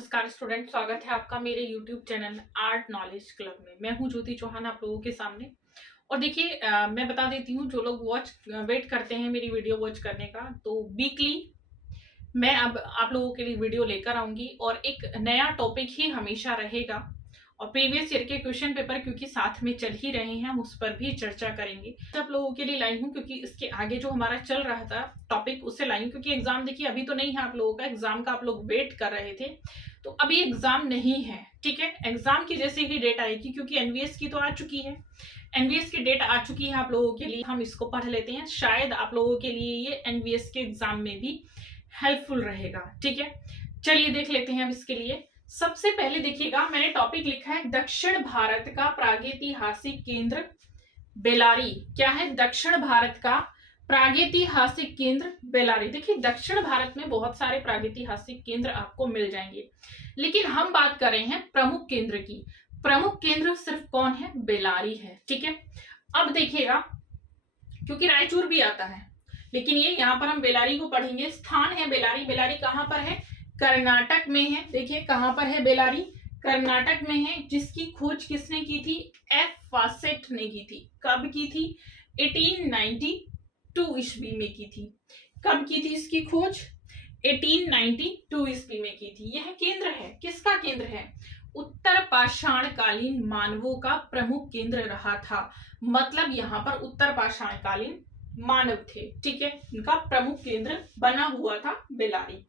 नमस्कार स्टूडेंट, स्वागत है आपका मेरे YouTube channel art knowledge club में। मैं हूं ज्योति चौहान आप लोगों के सामने। और देखिए मैं बता देती हूँ जो लोग वेट करते हैं मेरी वीडियो वॉच करने का, तो वीकली मैं अब आप लोगों के लिए वीडियो लेकर आऊंगी और एक नया टॉपिक ही हमेशा रहेगा। और प्रीवियस ईयर के क्वेश्चन पेपर क्योंकि साथ में चल ही रहे हैं, हम उस पर भी चर्चा करेंगे। आप लोगों के लिए लाई हूँ क्योंकि इसके आगे जो हमारा चल रहा था टॉपिक उससे लाई हूँ, क्योंकि एग्जाम देखिए अभी तो नहीं है आप लोगों का, एग्जाम का आप लोग वेट कर रहे थे, तो अभी एग्जाम नहीं है। ठीक है, एग्जाम की जैसे ही डेट आएगी, क्योंकि एनवीएस की तो आ चुकी है, एनवीएस की डेट आ चुकी है आप लोगों के लिए, हम इसको पढ़ लेते हैं। शायद आप लोगों के लिए ये एनवीएस के एग्जाम में भी हेल्पफुल रहेगा। ठीक है, चलिए देख लेते हैं अब इसके लिए। सबसे पहले देखिएगा, मैंने टॉपिक लिखा है दक्षिण भारत का प्रागैतिहासिक केंद्र बेलारी। क्या है? दक्षिण भारत का प्रागैतिहासिक केंद्र बेलारी। देखिए दक्षिण भारत में बहुत सारे प्रागैतिहासिक केंद्र आपको मिल जाएंगे, लेकिन हम बात कर रहे हैं प्रमुख केंद्र की। प्रमुख केंद्र सिर्फ कौन है? बेलारी है। ठीक है, अब देखिएगा क्योंकि रायचूर भी आता है, लेकिन ये यहाँ पर हम बेलारी को पढ़ेंगे। स्थान है बेलारी। बेलारी कहाँ पर है? कर्नाटक में है। देखिए कहां पर है बेलारी? कर्नाटक में है, जिसकी खोज किसने की थी? एफ फासेट ने की थी। कब की थी? 1892 ईस्वी में की थी। कब की थी इसकी खोज? 1892 ईस्वी में की थी। यह केंद्र है, किसका केंद्र है? उत्तर पाषाण कालीन मानवों का प्रमुख केंद्र रहा था। मतलब यहाँ पर उत्तर पाषाण कालीन मानव थे। ठीक है, इनका प्रमुख केंद्र बना हुआ था बेलारी।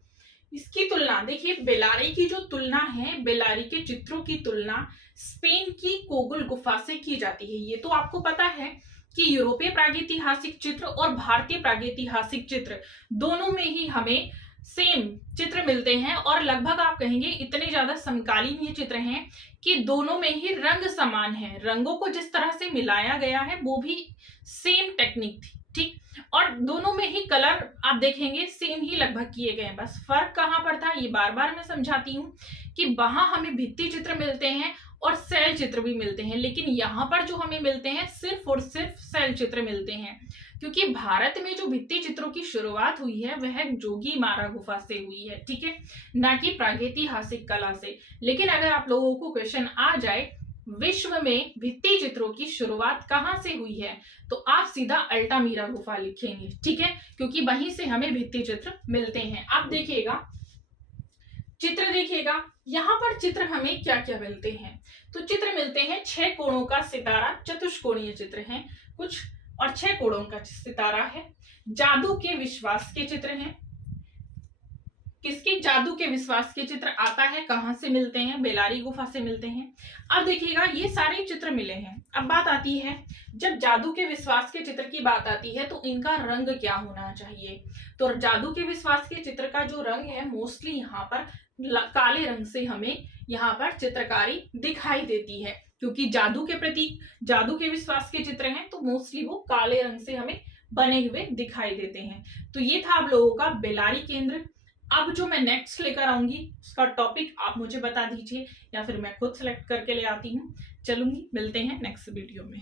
इसकी तुलना देखिए, बेलारी की जो तुलना है, बेलारी के चित्रों की तुलना स्पेन की कोगुल गुफा से की जाती है। ये तो आपको पता है कि यूरोपीय प्रागैतिहासिक चित्र और भारतीय प्रागैतिहासिक चित्र दोनों में ही हमें सेम चित्र मिलते हैं, और लगभग आप कहेंगे इतने ज्यादा समकालीन ये चित्र हैं कि दोनों में ही रंग समान है। रंगों को जिस तरह से मिलाया गया है वो भी सेम टेक्निक थी। ठीक, और दोनों में ही कलर आप देखेंगे सेम ही लगभग किए गए हैं। बस फर्क कहां पर था ये बार बार मैं समझाती हूँ कि वहां हमें भित्ति चित्र मिलते हैं और सेल चित्र भी मिलते हैं, लेकिन यहाँ पर जो हमें मिलते हैं सिर्फ और सिर्फ सेल चित्र मिलते हैं, क्योंकि भारत में जो भित्ति चित्रों की शुरुआत हुई है वह जोगीमारा गुफा से हुई है। ठीक है, ना कि प्रागैतिहासिक कला से। लेकिन अगर आप लोगों को क्वेश्चन आ जाए विश्व में भित्ति चित्रों की शुरुआत कहां से हुई है, तो आप सीधा अल्टामीरा गुफा लिखेंगे। ठीक है, क्योंकि वहीं से हमें भित्ति चित्र मिलते हैं। अब देखिएगा चित्र, देखिएगा यहाँ पर चित्र हमें क्या क्या मिलते हैं। तो चित्र मिलते हैं 6 कोणों का सितारा, चतुष्कोणीय चित्र हैं कुछ, और 6 कोणों का सितारा है। जादू के विश्वास के चित्र हैं। किसके? जादू के विश्वास के चित्र आता है कहां से मिलते हैं? बेलारी गुफा से मिलते हैं। अब देखिएगा ये सारे चित्र मिले हैं। अब बात आती है, जब जादू के विश्वास के चित्र की बात आती है तो इनका रंग क्या होना चाहिए? तो जादू के विश्वास के चित्र का जो रंग है मोस्टली यहाँ पर काले रंग से हमें यहाँ पर चित्रकारी दिखाई देती है, क्योंकि जादू के प्रति, जादू के विश्वास के चित्र हैं तो मोस्टली वो काले रंग से हमें बने हुए दिखाई देते हैं। तो ये था आप लोगों का बेलारी केंद्र। अब जो मैं नेक्स्ट लेकर आऊंगी उसका टॉपिक आप मुझे बता दीजिए, या फिर मैं खुद सेलेक्ट करके ले आती हूँ। चलूंगी, मिलते हैं नेक्स्ट वीडियो में।